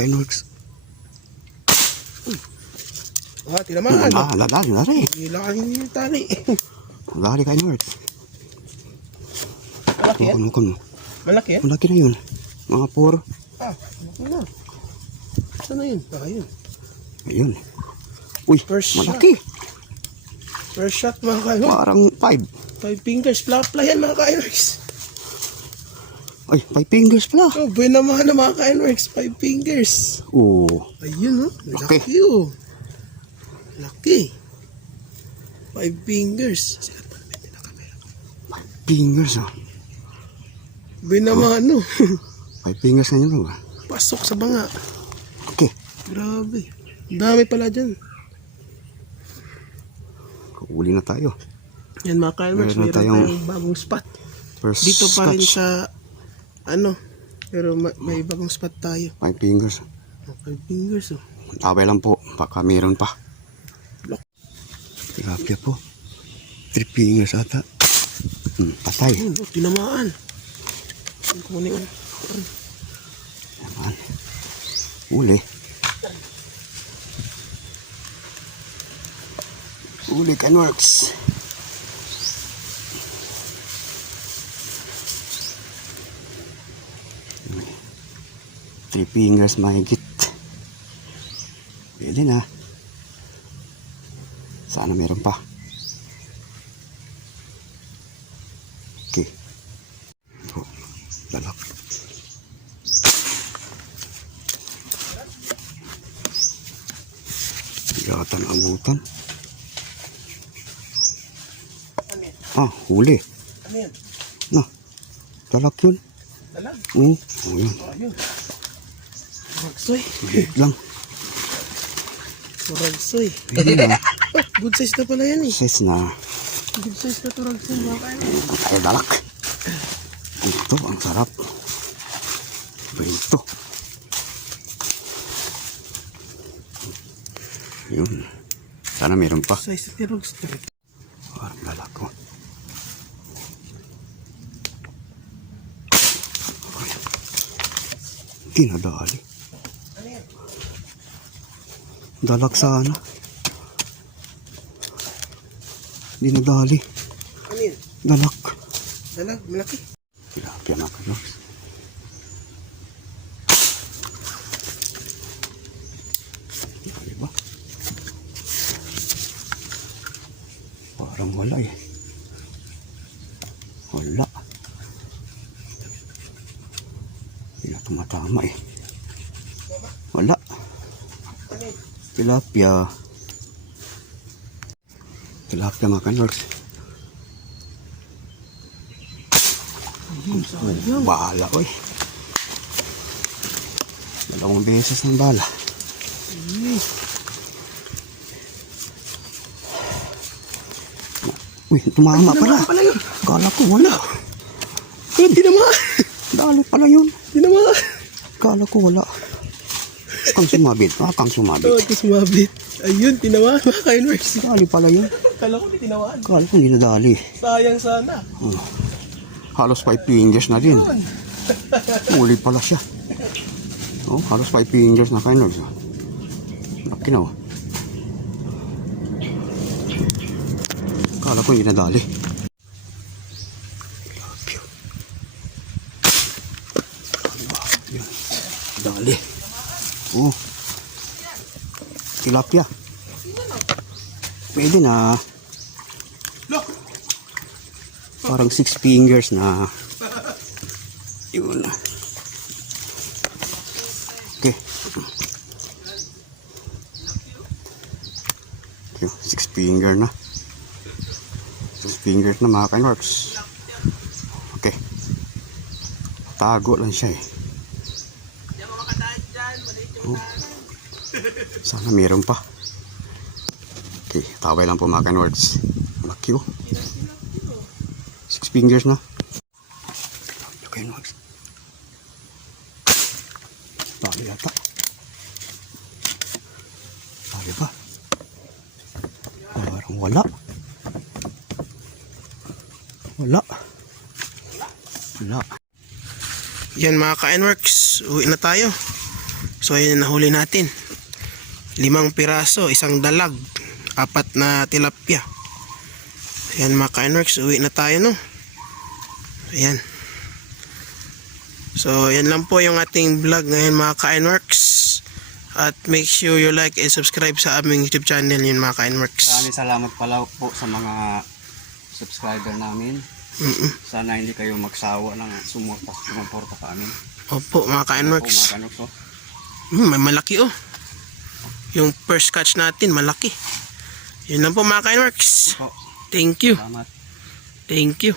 Kainworks. Tinamaan. Dali na rin. Hilakan yung tali. Dali Kainworks. Malaki yan? Kuno. Malaki yan? Malaki na yun. Mga 4. Malaki na. Saan na yun? Ayun. Ayun. Uy, First malaki. First shot mga ka-Inorks. Parang 5. 5 fingers. Plapla yan mga ka-Inorks. Ay, 5 fingers pala. Oh, buhay naman na mga ka-Inorks. 5 fingers. Oo. Ayun oh. Laki. Laki oh. Laki. 5 fingers. Sikat pa namin din ang camera. 5 fingers oh. Buhay naman oh. 5 fingers nga yun ba? Pasok sa banga. Okay. Grabe. Dami pala dyan. Uli na tayo. Yan mga ka-Inorks. Meron Meron tayong tayong bagong spot. First Dito pa rin catch. sa pero may bagong spot tayo. 5 fingers. 5 fingers oh. Tabay lang po. Baka meron pa. Lock. Tilapia po. 3 fingers ata. Patay. Ayun, oh, tinamaan. Kunin ko. Naman. Uli. Uli Kainworks. Three fingers mahigit. Pwede na. Sana meron pa. Okay. Oh, lalak. Tigatan abutan. Huli. Ano yan? Na, lalak yun. Dalag? Oo, yun. Ayun. Ragsoy. Maliit lang. Ragsoy. Pwede na. Good size na pala yan eh. Size na. Good size na to ragsoy mga ka-Inorks. Ay, dalak. Ito, ang sarap. Ito. Yun. Sana meron pa. Size na ragsoy. Parang dalak ko. Tinadali. Ano yan? Dalak sana. Dinadali. Ano yan? Dalak. Dalag? Malaki? Tilapia na kayo. Diba? Parang wala eh. Wala. Hindi na tumatama eh. Wala. Ano yan? Tilapia. Tilapia mga Kainworks. Sayang. Bala oy. Dalawang beses ng bala. Uy, tumama pala. Pala yun. Kala ko wala. Pero tinamaan. Dali pala yun. Tinamaan. Kala ko wala. Kang sumabit. Kang sumabit. Oh, ito sumabit. Ayun, tinamaan mga ka-Inorks. Dali pala yun. Kala ko hindi tinamaan. Kala ko hindi nadali. Sayang sana. Halos 5 fingers na din. Yun. Muli pala siya. Oh, halos 5 fingers na Kainworks. Laki na oh. Kala ko hindi nadali. Dali. Oh. Tilapia. Pwede na. Look. Parang 6 fingers na. Yun. Okay. Okay, 6 finger na. 6 fingers na mga Kainworks. Okay. Tago lang siya eh. Oh. Sana meron pa. Okay, taway lang po mga Kainworks. Laki oh. 6 fingers na. Kainworks. Tali yata. Tali ba? Parang wala. Wala. Wala. Yan mga ka-Inorks. Uwi na tayo. So ayan nahuli natin. 5 piraso, 1 dalag, 4 na tilapia. Ayan mga ka-Inworks, uwi na tayo no. Ayan. So yan lang po yung ating vlog ngayon mga ka-Inworks. At make sure you like and subscribe sa aming YouTube channel yun mga ka-Inworks. Maraming salamat pala po sa mga subscriber namin. Sana hindi kayo magsawa ng sumuporta sa amin. Opo mga ka-Inworks. May malaki oh. Yung first catch natin malaki. Yun lang po mga ka-Inworks. Thank you. Salamat. Thank you.